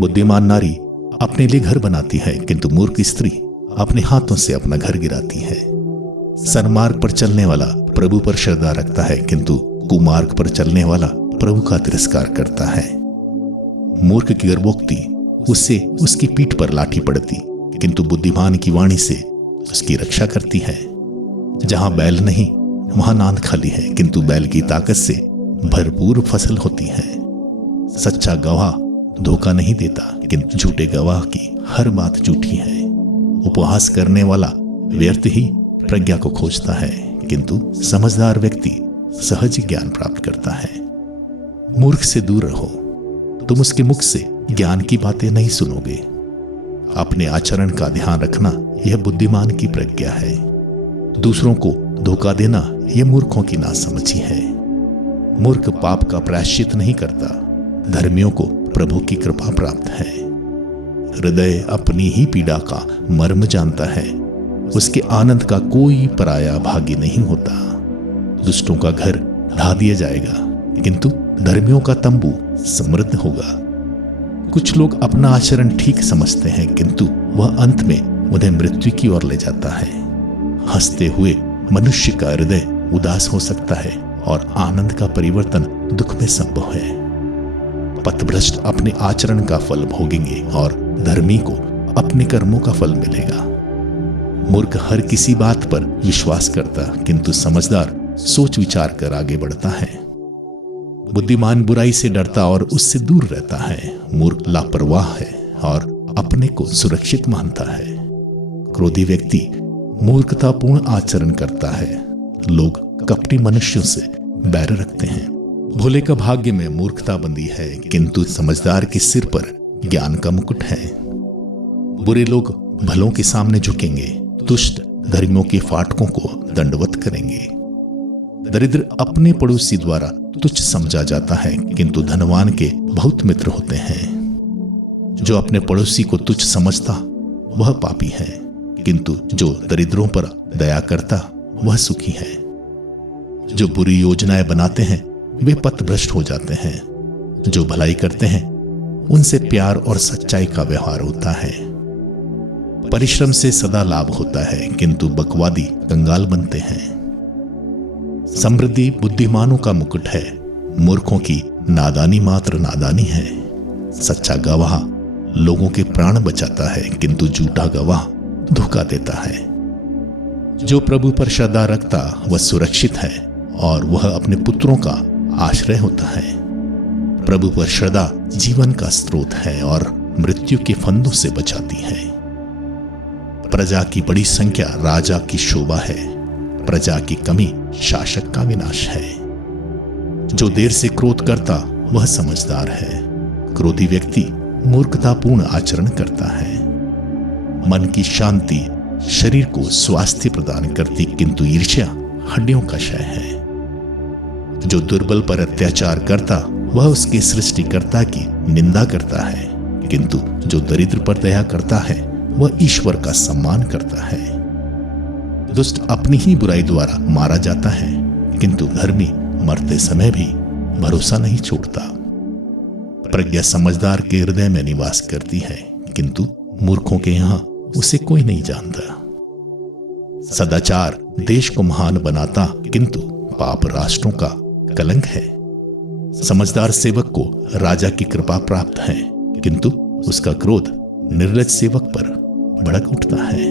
बुद्धिमान नारी अपने लिए घर बनाती है, किंतु मूर्ख स्त्री अपने हाथों से अपना घर गिराती है। सन्मार्ग पर चलने वाला प्रभु पर श्रद्धा रखता है, किंतु कुमार्ग पर चलने वाला प्रभु का तिरस्कार करता है। मूर्ख की गर्भोक्ति उससे उसकी पीठ पर लाठी पड़ती, किंतु बुद्धिमान की वाणी से उसकी रक्षा करती है। जहां बैल नहीं वहां नांद खाली है, किंतु बैल की ताकत से भरपूर फसल होती है। सच्चा गवाह धोखा नहीं देता, किंतु झूठे गवाह की हर बात झूठी है। उपहास करने वाला व्यर्थ ही प्रज्ञा को खोजता है, किंतु समझदार व्यक्ति सहज ज्ञान प्राप्त करता है। मूर्ख से दूर रहो, तुम उसके मुख से ज्ञान की बातें नहीं सुनोगे। अपने आचरण का ध्यान रखना यह बुद्धिमान की प्रज्ञा है। दूसरों को धोखा देना यह मूर्खों की नासमझी है। मूर्ख पाप का प्रायश्चित नहीं करता, धर्मियों को प्रभु की कृपा प्राप्त है। हृदय अपनी ही पीड़ा का मर्म जानता है, उसके आनंद का कोई पराया भागी नहीं होता। दुष्टों का घर ढा दिया जाएगा, किंतु धर्मियों का तंबू समृद्ध होगा। कुछ लोग अपना आचरण ठीक समझते हैं, किंतु वह अंत में उन्हें मृत्यु की ओर ले जाता है। हंसते हुए मनुष्य का हृदय उदास हो सकता है और आनंद का परिवर्तन दुख में संभव है। पथभ्रष्ट अपने आचरण का फल भोगेंगे और धर्मी को अपने कर्मों का फल मिलेगा। मूर्ख हर किसी बात पर विश्वास करता, किंतु समझदार सोच विचार कर आगे बढ़ता है। बुद्धिमान बुराई से डरता और उससे दूर रहता है। मूर्ख लापरवाह है और अपने को सुरक्षित मानता है। क्रोधी व्यक्ति मूर्खतापूर्ण आचरण करता है। लोग कपटी मनुष्यों से बैर रखते हैं। भोले का भाग्य में मूर्खता बंदी है, किंतु समझदार के सिर पर ज्ञान का मुकुट है। बुरे लोग भलों के सामने झुकेंगे, दुष्ट धर्मियों के फाटकों को दंडवत करेंगे। दरिद्र अपने पड़ोसी द्वारा तुच्छ समझा जाता है, किंतु धनवान के बहुत मित्र होते हैं। जो अपने पड़ोसी को तुच्छ समझता वह पापी है, किंतु जो दरिद्रों पर दया करता वह सुखी है। जो बुरी योजनाएं बनाते हैं वे पथभ्रष्ट हो जाते हैं। जो भलाई करते हैं उनसे प्यार और सच्चाई का व्यवहार होता है। परिश्रम से सदा लाभ होता है, किंतु बकवादी कंगाल बनते हैं। समृद्धि बुद्धिमानों का मुकुट है, मूर्खों की नादानी मात्र नादानी है। सच्चा गवाह लोगों के प्राण बचाता है, किंतु झूठा गवाह धोखा देता है। जो प्रभु पर श्रद्धा रखता वह सुरक्षित है और वह अपने पुत्रों का आश्रय होता है। प्रभु पर श्रद्धा जीवन का स्रोत है और मृत्यु के फंदों से बचाती है। प्रजा की बड़ी संख्या राजा की शोभा है, प्रजा की कमी शासक का विनाश है। जो देर से क्रोध करता वह समझदार है, क्रोधी व्यक्ति मूर्खतापूर्ण आचरण करता है। मन की शांति शरीर को स्वास्थ्य प्रदान करती, किंतु ईर्ष्या हड्डियों का क्षय है। जो दुर्बल पर अत्याचार करता वह उसके सृष्टिकर्ता की निंदा करता है, किंतु जो दरिद्र पर दया करता है वह ईश्वर का सम्मान करता है। दुष्ट अपनी ही बुराई द्वारा मारा जाता है, किंतु धर्मी मरते समय भी भरोसा नहीं छोड़ता। प्रज्ञा समझदार के हृदय में निवास करती है, किंतु मूर्खों के यहां उसे कोई नहीं जानता। सदाचार देश को महान बनाता, किंतु पाप राष्ट्रों का कलंक है। समझदार सेवक को राजा की कृपा प्राप्त है, किंतु उसका क्रोध निर्लज्ज सेवक पर भड़क उठता है।